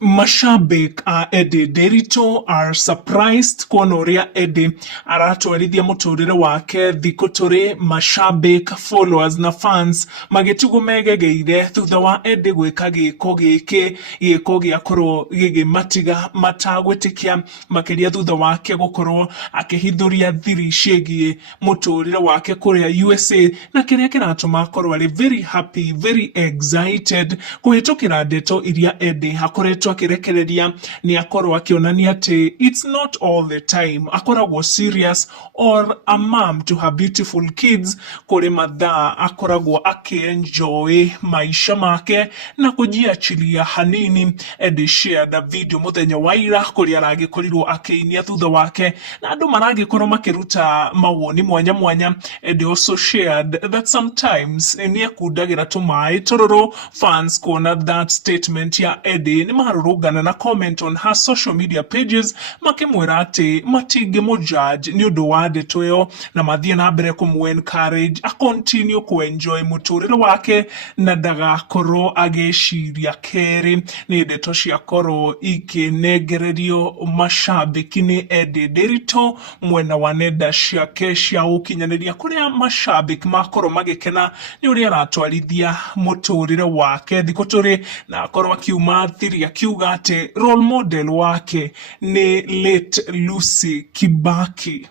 Mashabik a Edday Ndeto are surprised kuona uria Edday aratwarithia muturire wake thiku turi mashabik, followers na fans magitugo megegeire thutha wa Edday gwika giko giakorwo gigimatiga matagwitikia makiria thutha wake gukorwo akihithuria thiri ciĩgiĩ muturire wake kuria USA na kiria kiratuma akorwo ari very happy, very excited kuhitukira ndeto iria Edday hakoretwo akirekereria ni akorwo akionania ati it's not all the time akoragwo serious or a mom to her beautiful kids kuri mathaa akoragwo akienjoy maisha make na kujiachilia hanini. Edday shared a video muthenya wa ira kuria aragikorirwo akiinia thutha wake na andu maragikorwo makiruta mawoni mwanya mwanya. Edday also shared that sometimes ni akundagira tumai tororo. Fans kuona that statement ya Edday ni marurugana na comment on her social media pages makimwira ati matingi mujudge ni undu wa ndeto iyo na mathie na mbere kumu encourage a continue ku enjoy muturire wake na ndagakorwo agiciria keri. Ni ndeto ciakorwo ikinegererio mashabiki ni Edday Ndeto mwena wa nenda ciake cia ukinyaniria kuria mashabiki makorwo magikena ni uria aratwarithia muturire wake thiku turi na akorwo akiuma thiri akiuga ati role model wake ni late Lucy Kibaki.